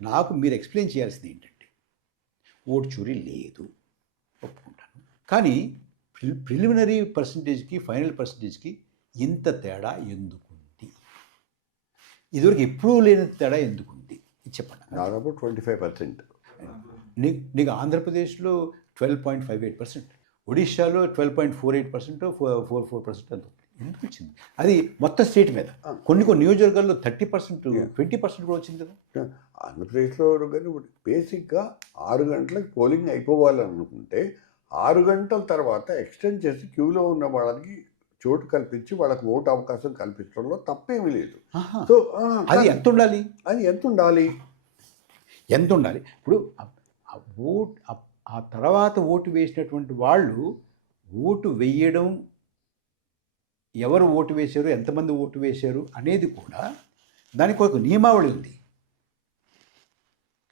నాకు మీరు ఎక్స్ప్లెయిన్ చేయాల్సింది ఏంటంటే ఓటు చోరీ లేదు, ఒప్పుకుంటాను. కానీ ప్రిలిమినరీ పర్సంటేజ్కి ఫైనల్ పర్సంటేజ్కి ఇంత తేడా ఎందుకుంది? ఇదివరకు ఎప్పుడూ లేని తేడా ఎందుకుంది చెప్పండి. దాదాపు 25%. నీకు ఆంధ్రప్రదేశ్లో 12.58%, ఒడిశాలో 12.48%, 44% అంత ఎందుకు వచ్చింది? అది మొత్తం స్టేట్ మీద. కొన్ని నియోజకవర్గాల్లో 30%, 20% కూడా వచ్చింది కదా. ఆంధ్రప్రదేశ్లో కానీ బేసిక్గా 6 గంటలకు పోలింగ్ అయిపోవాలని అనుకుంటే 6 గంటల తర్వాత ఎక్స్టెండ్ చేసి క్యూలో ఉన్న వాళ్ళకి చోటు కల్పించి వాళ్ళకి ఓటు అవకాశం కల్పించడంలో తప్పేమీ లేదు. సో అది ఎంత ఉండాలి? ఎంత ఉండాలి? ఇప్పుడు ఆ తర్వాత ఓటు వేసినటువంటి వాళ్ళు ఓటు వేయడం, ఎవరు ఓటు వేశారు, ఎంతమంది ఓటు వేశారు అనేది కూడా దానికి ఒక నియమావళి ఉంది.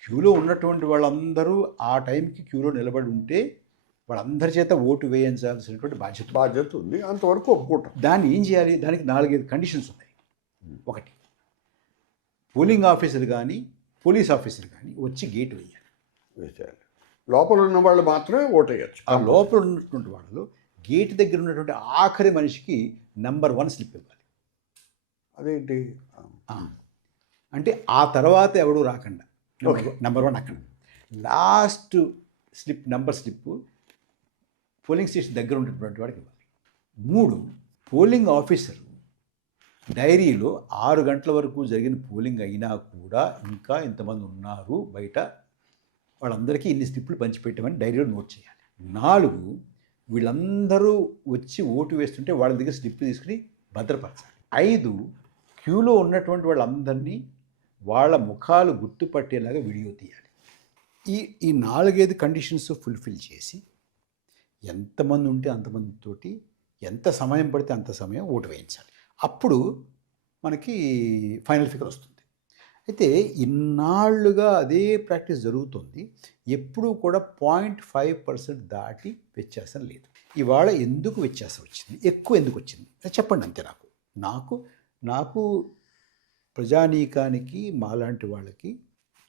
క్యూలో ఉన్నటువంటి వాళ్ళందరూ ఆ టైంకి క్యూలో నిలబడి ఉంటే వాళ్ళందరి చేత ఓటు వేయించాల్సినటువంటి బాధ్యత ఉంది. అంతవరకు ఒప్పుకుంటాం. దాన్ని ఏం చేయాలి? దానికి 4-5 కండిషన్స్ ఉన్నాయి. ఒకటి, పోలింగ్ ఆఫీసర్ కానీ పోలీస్ ఆఫీసర్ కానీ వచ్చి గేట్ వేయాలి. లోపల ఉన్న వాళ్ళు మాత్రమే ఓటు వేయచ్చు. ఆ లోపల ఉన్నటువంటి వాళ్ళు గేట్ దగ్గర ఉన్నటువంటి ఆఖరి మనిషికి నెంబర్ 1 స్లిప్ ఇవ్వాలి. అదేంటి అంటే ఆ తర్వాత ఎవడు రాకుండా నెంబర్ 1 అక్కడ last slip, number slip polling station దగ్గర ఉన్నటువంటి వాడికి ఇవ్వాలి. 3, పోలింగ్ ఆఫీసర్ డైరీలో 6 గంటల వరకు జరిగిన పోలింగ్ అయినా కూడా ఇంకా ఇంతమంది ఉన్నారు బయట, వాళ్ళందరికీ ఇన్ని స్లిప్పులు పంచిపెట్టామని డైరీలో నోట్ చేయాలి. 4, వీళ్ళందరూ వచ్చి ఓటు వేస్తుంటే వాళ్ళ దగ్గర స్లిప్పులు తీసుకుని భద్రపరచాలి. 5, క్యూలో ఉన్నటువంటి వాళ్ళందరినీ వాళ్ళ ముఖాలు గుర్తుపట్టేలాగా వీడియో తీయాలి. ఈ 4-5 కండిషన్స్ ఫుల్ఫిల్ చేసి ఎంతమంది ఉంటే అంతమందితోటి ఎంత సమయం పడితే అంత సమయం ఓటు వేయించాలి. అప్పుడు మనకి ఫైనల్ ఫిగర్ వస్తుంది. అయితే ఇన్నాళ్ళుగా అదే ప్రాక్టీస్ జరుగుతుంది. ఎప్పుడూ కూడా 0.5% దాటి వ్యత్యాసం లేదు. ఇవాళ ఎందుకు వ్యత్యాసం వచ్చింది, ఎక్కువ ఎందుకు వచ్చింది చెప్పండి. అంతే. నాకు ప్రజానీకానికి మాలాంటి వాళ్ళకి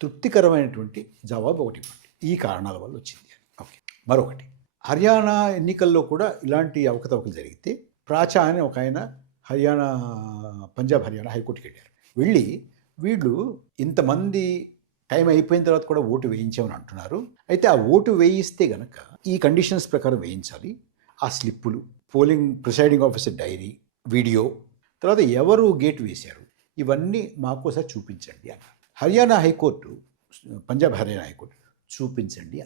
తృప్తికరమైనటువంటి జవాబు ఒకటి ఇవ్వండి, ఈ కారణాల వల్ల వచ్చింది అని. ఓకే. మరొకటి, హర్యానా ఎన్నికల్లో కూడా ఇలాంటి అవకతవకలు జరిగితే ప్రాచా అని ఒక ఆయన పంజాబ్ హర్యానా హైకోర్టుకి వెళ్ళి వీళ్ళు ఇంతమంది టైం అయిపోయిన తర్వాత కూడా ఓటు వేయించామని అంటున్నారు. అయితే ఆ ఓటు వేయిస్తే గనక ఈ కండిషన్స్ ప్రకారం వేయించాలి. ఆ స్లిప్పులు, polling presiding officer diary, video, తర్వాత ఎవరు గేట్ వేశారు, ఇవన్నీ మాకు ఒకసారి చూపించండి అన్నారు. హర్యానా హైకోర్టు, పంజాబ్ హర్యానా హైకోర్టు చూపించండి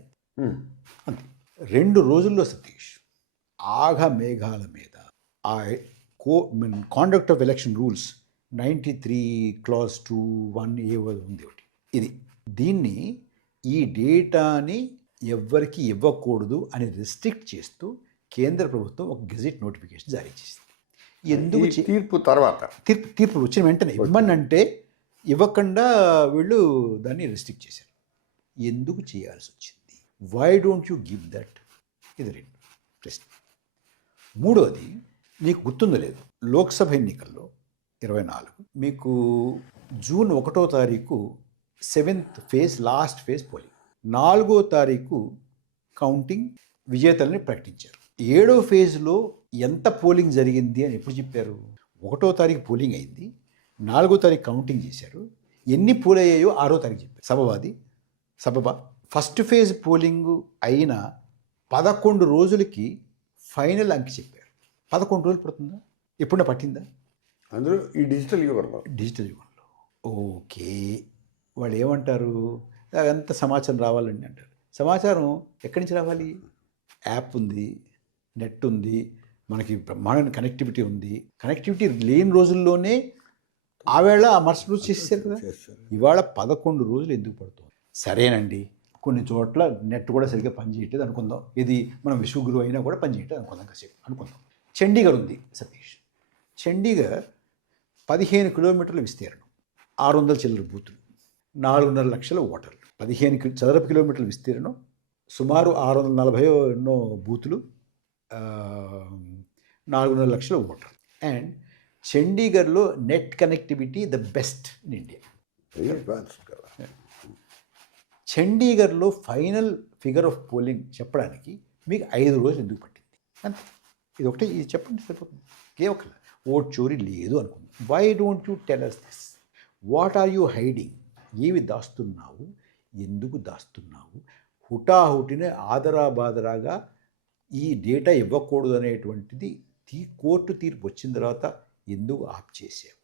అంతే. 2 రోజుల్లో సతీష్ ఆఘ మేఘాల మీద ఆ conduct of election rules 93 clause 2(1) ఉంది ఒకటి. దీన్ని ఈ డేటాని ఎవ్వరికి ఇవ్వకూడదు అని రిస్ట్రిక్ట్ చేస్తూ కేంద్ర ప్రభుత్వం ఒక గెజెట్ నోటిఫికేషన్ జారీ చేసింది. ఎందుకు? తీర్పు వచ్చిన వెంటనే ఇవ్వమనంటే ఇవ్వకుండా వీళ్ళు దాన్ని రిస్ట్రిక్ట్ చేశారు. ఎందుకు చేయాల్సి వచ్చింది? Why don't you give that? ఇది 2 ప్రశ్న. 3వది, నీకు గుర్తుందో లేదు, లోక్సభ ఎన్నికల్లో 24 మీకు జూన్ 1వ తారీఖు 7th phase, last phase polling. 4వ తారీఖు కౌంటింగ్ విజేతల్ని ప్రకటించారు. 7వ ఫేజ్లో ఎంత పోలింగ్ జరిగింది అని ఎప్పుడు చెప్పారు? 1వ తారీఖు పోలింగ్ అయింది, 4వ తారీఖు కౌంటింగ్ చేశారు. ఎన్ని పోల్ అయ్యాయో 6వ తారీఖు చెప్పారు. సబబా ఫస్ట్ ఫేజ్ పోలింగ్ అయిన 11 రోజులకి ఫైనల్ అంకి చెప్పారు. 11 రోజులు పడుతుందా? ఎప్పుడన్నా పట్టిందా? అందులో ఈ డిజిటల్ యుగంలో ఓకే. వాళ్ళు ఏమంటారు, అంత సమాచారం రావాలండి అంటారు. సమాచారం ఎక్కడి నుంచి రావాలి? యాప్ ఉంది, నెట్ ఉంది, మనకి బ్రహ్మాండమైన కనెక్టివిటీ ఉంది. కనెక్టివిటీ లేని రోజుల్లోనే ఆవేళ ఆ మరుసటి రోజు చేసేసారు కదా. ఇవాళ 11 రోజులు ఎందుకు పడుతుంది? సరేనండి, కొన్ని చోట్ల నెట్ కూడా సరిగ్గా పనిచేయట్లేదు అనుకుందాం. ఇది మనం విశ్వగురు అయినా కూడా పనిచేయట్లేదు అనుకుందాం. కాసేపు అనుకుందాం. చండీగఢ్ ఉంది సతీష్. చండీగఢ్ 15 కిలోమీటర్ల విస్తీర్ణం, 600 చిల్లర బూతులు, 4.5 లక్షల ఓటర్లు. 15 చదరపు కిలోమీటర్ల విస్తీర్ణం, సుమారు 640 ఎన్నో బూతులు, 4.5 లక్షల ఓటర్లు. అండ్ చండీగఢ్లో net connectivity the best in India. చండీగఢ్లో ఫైనల్ ఫిగర్ ఆఫ్ పోలింగ్ చెప్పడానికి మీకు 5 రోజులు ఎందుకు పట్టింది? అంతే. ఇది ఒకటే, ఇది చెప్పండి సరిపోతుంది. కేవలం ఓట్ చోరీ లేదు అనుకుందాం. Why don't you tell us this? What are you hiding? ఏవి దాస్తున్నావు? ఎందుకు దాస్తున్నావు? హుటాహుటిన ఆదరాబాదరాగా ఈ డేటా ఇవ్వకూడదు అనేటువంటిది కోర్టు తీర్పు వచ్చిన తర్వాత ఎందుకు ఆప్ చేసావు?